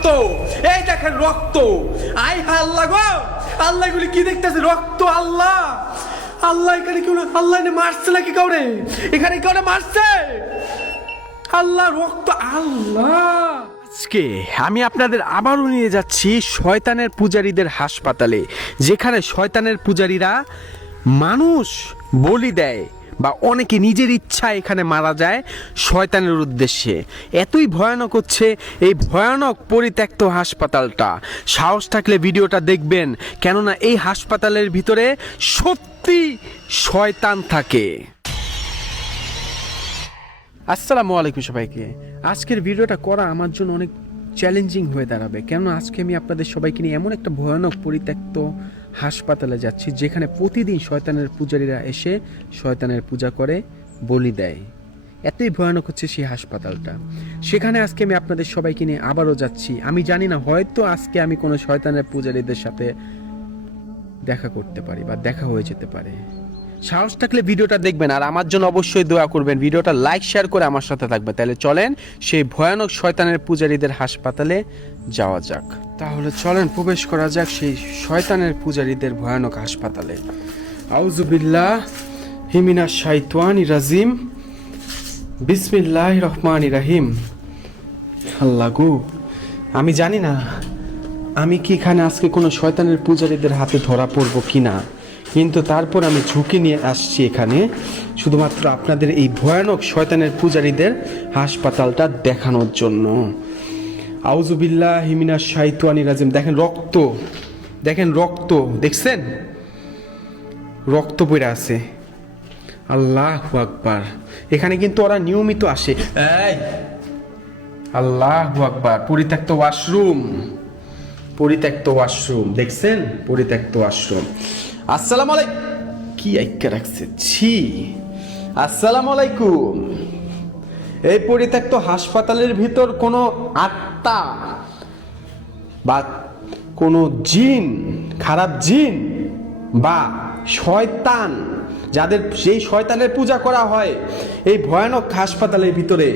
রক্ত, এই দেখেন রক্ত। আই আল্লাহ গো, আল্লাহ এগুলি কি দেখতেছে? রক্ত। আল্লাহ, আল্লাহ এখানে কেউ, আল্লাহ মারছে নাকি কাউরে? এখানে কাউরে মারছে? আল্লাহ রক্ত। আল্লাহ, আজকে আমি আপনাদের আবারও নিয়ে যাচ্ছি শয়তানের পূজারীদের হাসপাতালে, যেখানে শয়তানের পূজারীরা মানুষ বলি দেয় বা অনেকে নিজের ইচ্ছা এখানে মারা যায় শয়তানের উদ্দেশ্যে। এতই ভয়ানক হচ্ছে এই ভয়ানক পরিত্যক্ত হাসপাতালটা। সাহস থাকলে ভিডিওটা দেখবেন, কেননা এই হাসপাতালের ভিতরে সত্যি শয়তান থাকে। আসসালামু আলাইকুম সবাইকে। আজকের ভিডিওটা করা আমার জন্য অনেক চ্যালেঞ্জিং হয়ে দাঁড়াবে, কেননা আজকে আমি আপনাদের সবাইকে নিয়ে এমন একটা ভয়ানক পরিত্যক্ত হাসপাতালে যাচ্ছি, যেখানে প্রতিদিন শয়তানের পূজারীরা এসে শয়তানের পূজা করে, বলি দেয়। এতই ভয়ানক হচ্ছে সেই হাসপাতালটা। সেখানে আজকে আমি আপনাদের সবাইকে নিয়ে আবারও যাচ্ছি। আমি জানি না, হয়তো আজকে আমি কোনো শয়তানের পূজারীদের সাথে দেখা করতে পারি বা দেখা হয়ে যেতে পারে। সাহস থাকলে ভিডিওটা দেখবেন, আর আমার জন্য অবশ্যই দোয়া করবেন। ভিডিওটা লাইক শেয়ার করে আমার সাথে থাকবে। তাহলে চলেন সেই ভয়ানক শয়তানের পূজারীদের হাসপাতালে যাওয়া যাক। তাহলে চলেন প্রবেশ করা যাক সেই শয়তানের পূজারীদের ভয়ানক হাসপাতালে। আউযুবিল্লাহ হিমিনাশ শাইতানির রাজিম, বিসমিল্লাহির রহমানির রহিম। আল্লাহ গো, আমি জানি না আমি কি এখানে আজকে কোনো শয়তানের পূজারীদের হাতে ধরা পড়বো কিনা, কিন্তু তারপর আমি ঝুঁকি নিয়ে আসছি এখানে শুধুমাত্র আপনাদের এই ভয়ানক শয়তানের পূজারীদের হাসপাতালটা দেখানোর জন্য। আউযুবিল্লাহি মিনাশ শাইতানির রাজিম। দেখেন রক্ত, দেখেন রক্ত, দেখছেন রক্ত পড়ে আছে। আল্লাহু আকবার। এখানে কিন্তু ওরা নিয়মিত আসে। এই আল্লাহু আকবার। পরিত্যক্ত ওয়াশরুম, পরিত্যক্ত ওয়াশরুম, দেখছেন পরিত্যক্ত ওয়াশরুম। আসসালামু আলাইকুম। কি আইক্কা রাখছে, ছি। আসসালামু আলাইকুম। এই পরিত্যক্ত হাসপাতালের ভিতর কোনো আত্মা বা কোনো জিন, খারাপ জিন বা শয়তান, যাদের সেই শয়তানের পূজা করা হয় এই ভয়ানক হাসপাতালের ভিতরে,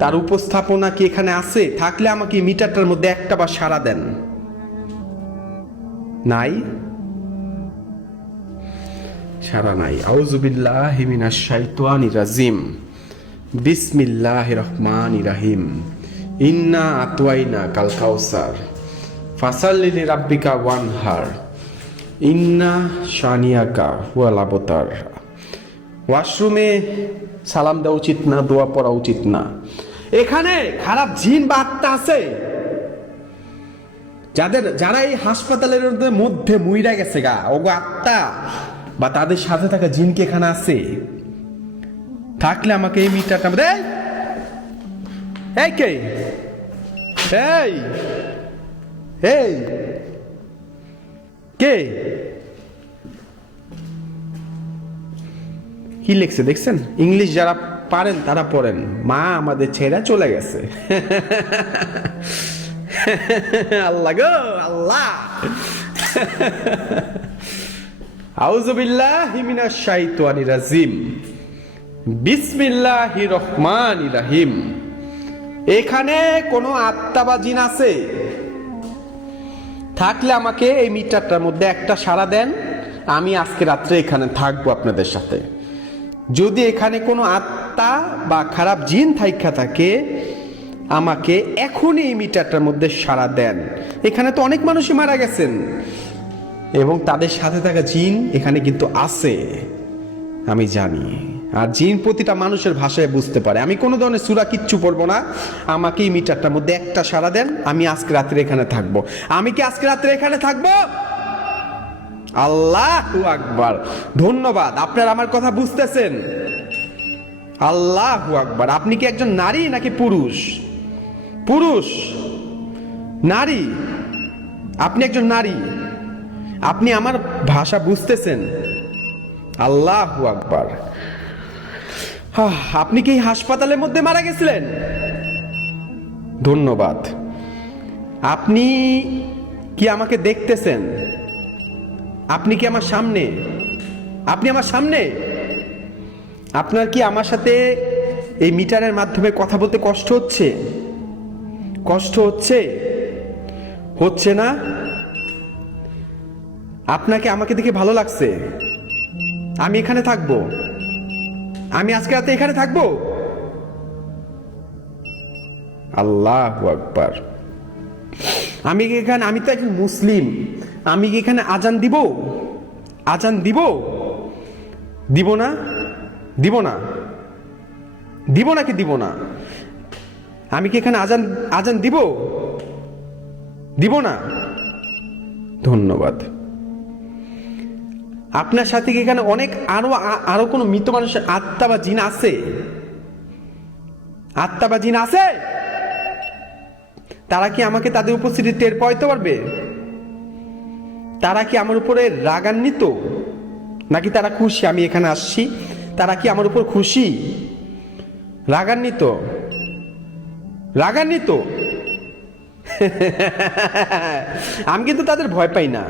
তার উপস্থাপনা কি এখানে আছে? থাকলে আমাকে মিটারটার মধ্যে একটা বা সাড়া দেন। নাই, সারা নাই। আউযুবিল্লাহি মিনাশ শাইতানির রাজিম, বিসমিল্লাহির রহমানির রহিম। ইন্না আতওয়াইনা কাল কাউসার ফাসাল্লি লিরাব্বিকা ওয়ানহার ইন্না শানিয়াকা হুয়াল আবতার। ওয়াশরুমে সালাম দেওয়া উচিত না, দোয়া পড়া উচিত না। এখানে খারাপ জিন বা আত্মা আছে, যারা এই হাসপাতালের মধ্যে মুইরা গেছে গা, ওগো আত্মা বা তাদের সাথে থাকা জিন কি এখানে আছে? থাকলে আমাকে এই মিটারটা দেয়। এই কে? এই এই কে? কি লিখছে দেখছেন? ইংলিশ যারা পারেন তারা পড়েন। মা আমাদের ছেড়ে চলে গেছে। আল্লাহ গো, আল্লাহ। আউযুবিল্লাহি মিনাশ শাইতানির রাজিম, বিসমিল্লাহির রহমানির রহিম। এখানে কোনো আত্মা বা জিন আছে? থাকলে আমাকে এই মিটারটার মধ্যে একটা সাড়া দেন। আমি আজকে রাত্রে এখানে থাকবো আপনাদের সাথে। যদি এখানে কোনো আত্মা বা খারাপ জিন থাইকা থাকে, আমাকে এখনই এই মিটারটার মধ্যে সাড়া দেন। এখানে তো অনেক মানুষই মারা গেছেন এবং তাদের সাথে থাকা জিন এখানে কিন্তু আছে, আমি জানি। আর জিন প্রতিটা মানুষের ভাষায় বুঝতে পারে। আমি কোনো ধরনের সূরা কিচ্ছু পড়বো না। আমাকে এই মিটারটার মধ্যে একটা সাড়া দেন। আমি আজকে রাত্রে এখানে থাকবো। আমি কি আজকে রাত্রে এখানে থাকবো? আল্লাহু আকবার। ধন্যবাদ, আপনারা আমার কথা বুঝতেছেন। আল্লাহু আকবার। আপনি কি একজন নারী নাকি পুরুষ? পুরুষ, নারী। আপনি একজন নারী, আপনি আমার ভাষা বুঝতেছেন। আল্লাহু আকবার। আপনি কি হাসপাতালের মধ্যে মারা গেছিলেন? ধন্যবাদ। আপনি কি আমাকে দেখতেছেন? আপনি কি আমার সামনে? আপনি আমার সামনে? আপনার কি আমার সাথে এই মিটারের মাধ্যমে কথা বলতে কষ্ট হচ্ছে? কষ্ট হচ্ছে? হচ্ছে না? আপনাকে আমাকে দেখে ভালো লাগছে? আমি এখানে থাকবো? আমি আজকে রাতে এখানে থাকবো? আল্লাহু আকবার। আমি তো একজন মুসলিম, আমি কি এখানে আজান দিব? আজান দিব? দিব না? দিব না? দিব নাকি দিব না? আমি কি এখানে আজান দিব? দিব না? ধন্যবাদ। আপনার সাথে কি এখানে অনেক আরো কোনো মৃত মানুষের আত্মা বা জিন আছে? আত্মা বা জিন আছে? তারা কি আমাকে তাদের উপস্থিতি টের পাইতে পারবে? তারা কি আমার উপরে রাগান্বিত, নাকি তারা খুশি আমি এখানে আসছি? তারা কি আমার উপর খুশি, রাগান্বিত? রাগান্বিত? আমি কিন্তু তাদের ভয় পাই না।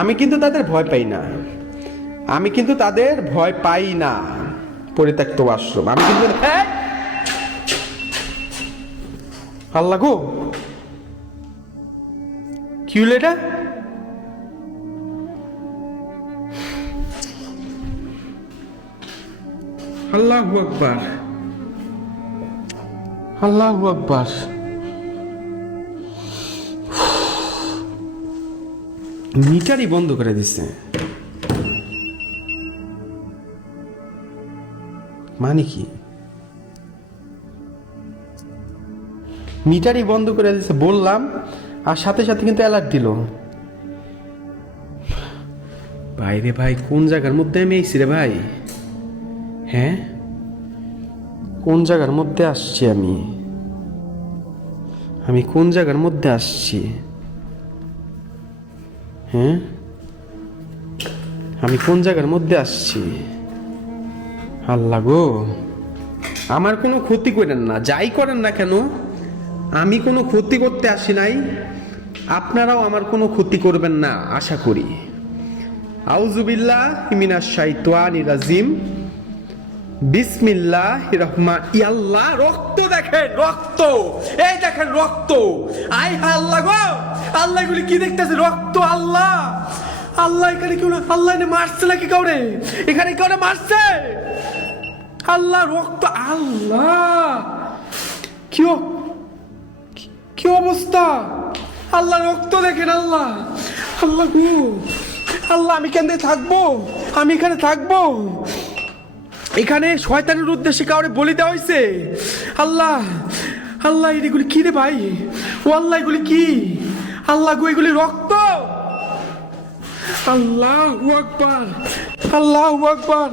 আমি কিন্তু তাদের ভয় পাই না। আমি কিন্তু তাদের ভয় পাই না। পরিত্যক্ত আশ্রম আমি কিন্তু আল্লাহ গো, কি হলো এটা? আল্লাহু আকবার, আল্লাহু আকবার। মিটারই বন্ধ করে দিচ্ছে, মানে কি? মিটারই বন্ধ করে দিচ্ছে বললাম, আর সাথে সাথে কিন্তু অ্যালার্ট দিল। ভাইরে ভাই, কোন জায়গার মধ্যে আমি এসেছি রে ভাই? হ্যাঁ, কোন জায়গার মধ্যে আসছি আমি? আমি কোন জায়গার মধ্যে আসছি? হ্যাঁ, আমি কোন জায়গার মধ্যে আসছি? আল্লাহ গো, আমার কোনো ক্ষতি করেন না, যাই করেন না কেন, আমি কোনো ক্ষতি করতে আসি নাই। আপনারাও আমার কোনো ক্ষতি করবেন না আশা করি। আউযুবিল্লাহি মিনাশ শাইতানির রাজিম। বিসমিল্লাহির রহমান। আল্লাহ, রক্ত দেখেন, রক্ত, এই দেখেন রক্ত। আই আল্লাহ গো, আল্লাহ এগুলি কি দেখতেছে? রক্ত। আল্লাহ, আল্লাহ এখানে কেউ না, আল্লাহ এনে মারছে নাকি কাউরে? এখানে কাউরে মারছে? আল্লাহ, রক্ত। আল্লাহ, কি অবস্থা? আল্লাহ, রক্ত দেখেন। আল্লাহ, আল্লাহ গো, আল্লাহ আমি কেন থাকবো? আমি এখানে থাকবো? এখানে শয়তানের উদ্দেশ্যে কাউরে বলি দেওয়া হয়েছে? আল্লাহ, আল্লাহ এগুলি কি রে ভাই? ও আল্লাহ, এগুলি কি? আল্লাহ গো, এগুলি রক্ত। আল্লাহু আকবার, আল্লাহু আকবার।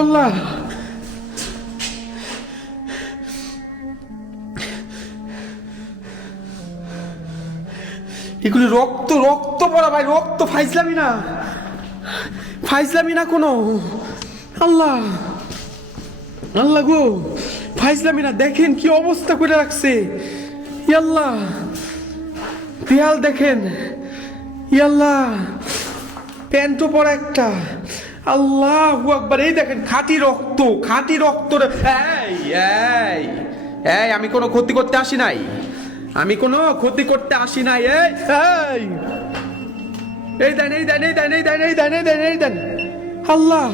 আল্লাহ, এগুলি রক্ত, রক্ত পড়া ভাই, রক্ত। ফাইজলামি না, ফাইজলামি না কোনো। আল্লাহ, আল্লাহ গো, ফাইজলামি না। দেখেন কি অবস্থা করে রাখছে। আল্লাহ, দেয়াল দেখেন। আল্লাহ, প্যান্টও পরা একটা। আল্লাহু আকবার। এই দেখেন খাঁটি রক্ত, খাঁটি রক্ত। এই আমি কোনো ক্ষতি করতে আসি নাই, আমি কোনো ক্ষতি করতে আসি নাই। এই দেন, এই দেন, এই দেন, এই দেন, এই দেন, এই দেন, এই দেন। আল্লাহ,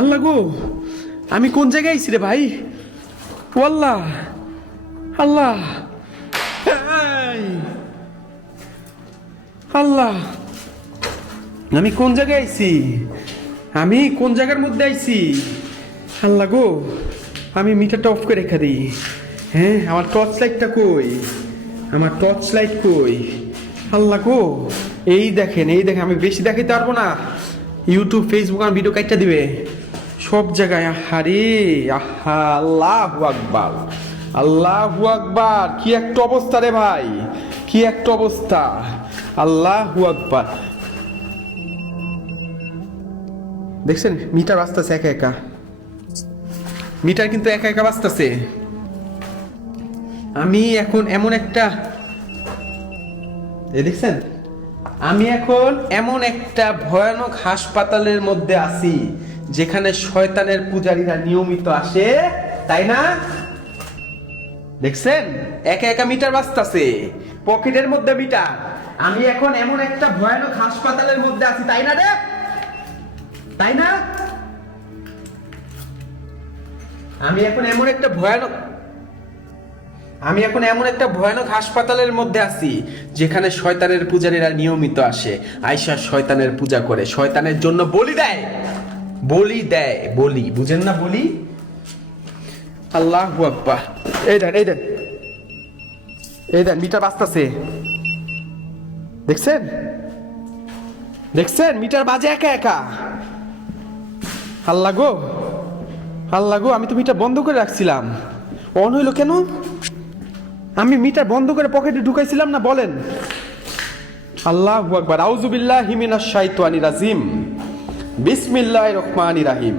আল্লাহ গো, আমি কোন জায়গায় আইছি রে ভাই? ও আল্লাহ, আল্লাহ, আল্লাহ, আমি কোন জায়গায় আইছি? আমি কোন জায়গার মধ্যে আইছি? আল্লাহ গো, আমি মিটারটা অফ করে রেখে দিই। হ্যাঁ, আমার টর্চ লাইটটা কই? আমার টর্চ লাইট কই? আল্লাহ গো, এই দেখেন, এই দেখেন। আমি বেশি দেখাইতে পারবো না, ইউটিউব ফেসবুক আমার ভিডিও কাটটা দিবে সব জায়গায়। আহারে, আহা, আল্লাহু আকবার, আল্লাহু আকবার। কি একটা অবস্থা রে ভাই, কি একটা অবস্থা। আল্লাহু আকবার। দেখছেন মিটার বাজতেছে একা একা, মিটার কিন্তু একা একা বাজতেছে। আমি এখন এমন একটা, দেখছেন, আমি এখন এমন একটা ভয়ানক হাসপাতালের মধ্যে আছি যেখানে শয়তানের পূজারীরা নিয়মিত আসে তাই না? দেখছেন একা একা মিটার বাজতাছে, পকেটের মধ্যে মিটার। আমি এখন এমন একটা ভয়ানক হাসপাতালের মধ্যে আছি, তাই না রে? তাই না? আমি এখন এমন একটা ভয়ানক হাসপাতালের মধ্যে আছি যেখানে শয়তানের পূজারীরা নিয়মিত আসে, আয়েশা শয়তানের পূজা করে, শয়তানের জন্য বলি দেয়। বলি বুঝেন না? বলি। আল্লাহু আকবার। এই দেন মিটার বাজতাছে, দেখছেন মিটার বাজে একা একা। আল্লাহ গো, আমি তো মিটার বন্ধ করে রাখছিলাম, অন হইলো কেন? আমি মিটার বন্ধ করে পকেটে ঢুকাইছিলাম না, বলেন। আল্লাহু আকবার। আউযু বিল্লাহি মিনাশ শাইতানির রাজিম। বিসমিল্লাহির রহমানির রহিম।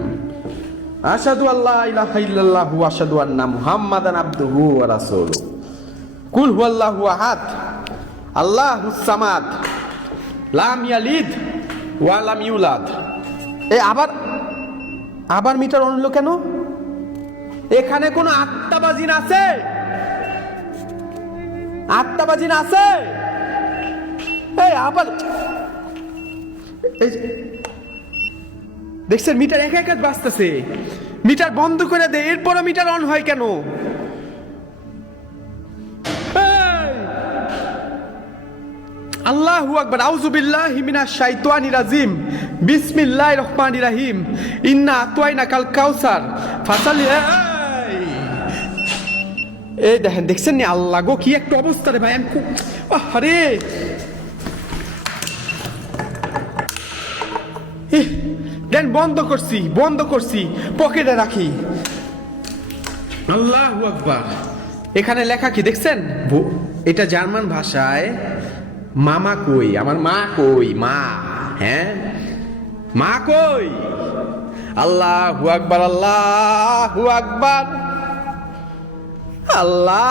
আশহাদু আল্লা ইলাহা ইল্লাল্লাহু ওয়া আশহাদু আন্না মুহাম্মাদান আবদুহু ওয়া রাসূলুহু। কুল হুয়াল্লাহু আহাদ, আল্লাহুস সামাদ, লাম ইয়ালিদ ওয়া লাম ইউলাদ। আবার মিটার অন হলো কেন? এখানে কোনো আত্মাবাজি আছে? এই আবার দেখছেন মিটার একা একা বাজতেছে। মিটার বন্ধ করে দে, এরপরও মিটার অন হয় কেন? আল্লাহু আকবার। আউযু বিল্লাহি মিনাশ শাইতানির রাজিম। বিসমিল্লাহির রহমানির রহিম। ইন্না আতাইনাকাল কাউসার ফাসাল্লি। এই দেখছেন নি? আল্লাহ গো, কি একটা অবস্থা রে ভাই। আমি খুব আরে দেন, বন্ধ করছি, পকেটে রাখি। আল্লাহু আকবার। এখানে লেখা কি দেখছেন? এটা জার্মান ভাষায় মামা কই, আমার মা কই, মা। হ্যাঁ, মা কই। আল্লাহু আকবার, আল্লাহু আকবার, আল্লাহু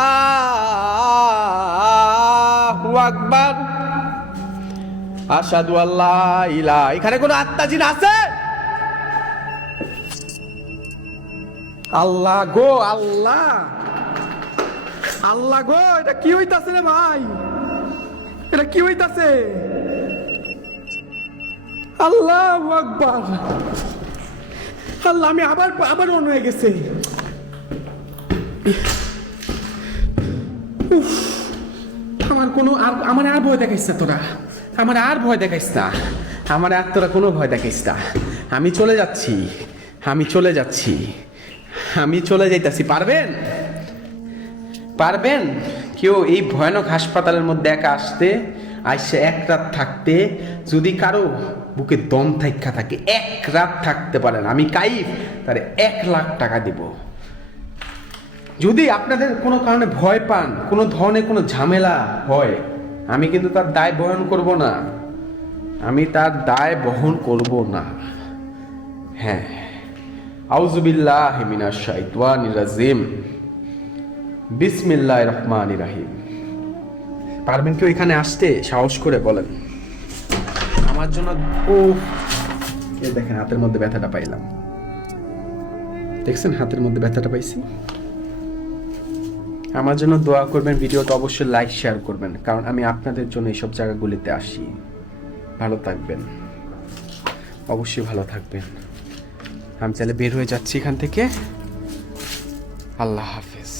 আকবার, আশহাদু আল্লা ইলাহা। এখানে কোন আত্মাজিন আছে? আল্লাহ গো, আল্লাহ গো, এটা কি হইতাছে রে ভাই? এটা কি হইতাছে? আল্লাহু আকবার। আল্লাহ, আমি আবার অন হয়ে গেছে। আমার আর ভয় দেখাইস না তোরা, আমার আর ভয় দেখাইস না, আমার আর তোরা কোনো ভয় দেখাইস না। আমি চলে যাইতাছি। পারবেন কেউ এই ভয়ানক হাসপাতালের মধ্যে একা আসতে, আইসে এক রাত থাকতে? যদি কারো বুকে দম থাইকা থাকে, এক রাত থাকতে পারেন, আমি কাইফ তারে 1 লাখ টাকা দিব। যদি আপনাদের কোনো কারণে ভয় পান, কোনো ধরনের কোনো ঝামেলা হয়, আমি কিন্তু তার দায় বহন করব না। হ্যাঁ, আউযু বিল্লাহি মিনাশ শাইতানির রাজিম। বিসমিল্লাহির রহমানির রহিম। পারবেন কেউ এখানে আসতে? সাহস করে বলেন আমার জন্য। এই দেখেন হাতের মধ্যে ব্যথাটা পাইলাম, দেখছেন হাতের মধ্যে ব্যথাটা পাইছি। আমার জন্য দোয়া করবেন, ভিডিওটা অবশ্যই লাইক শেয়ার করবেন, কারণ আমি আপনাদের জন্য এইসব জায়গাগুলিতে আসি। ভালো থাকবেন, অবশ্যই ভালো থাকবেন। আমি তাহলে বের হয়ে যাচ্ছি এখান থেকে। আল্লাহ হাফেজ।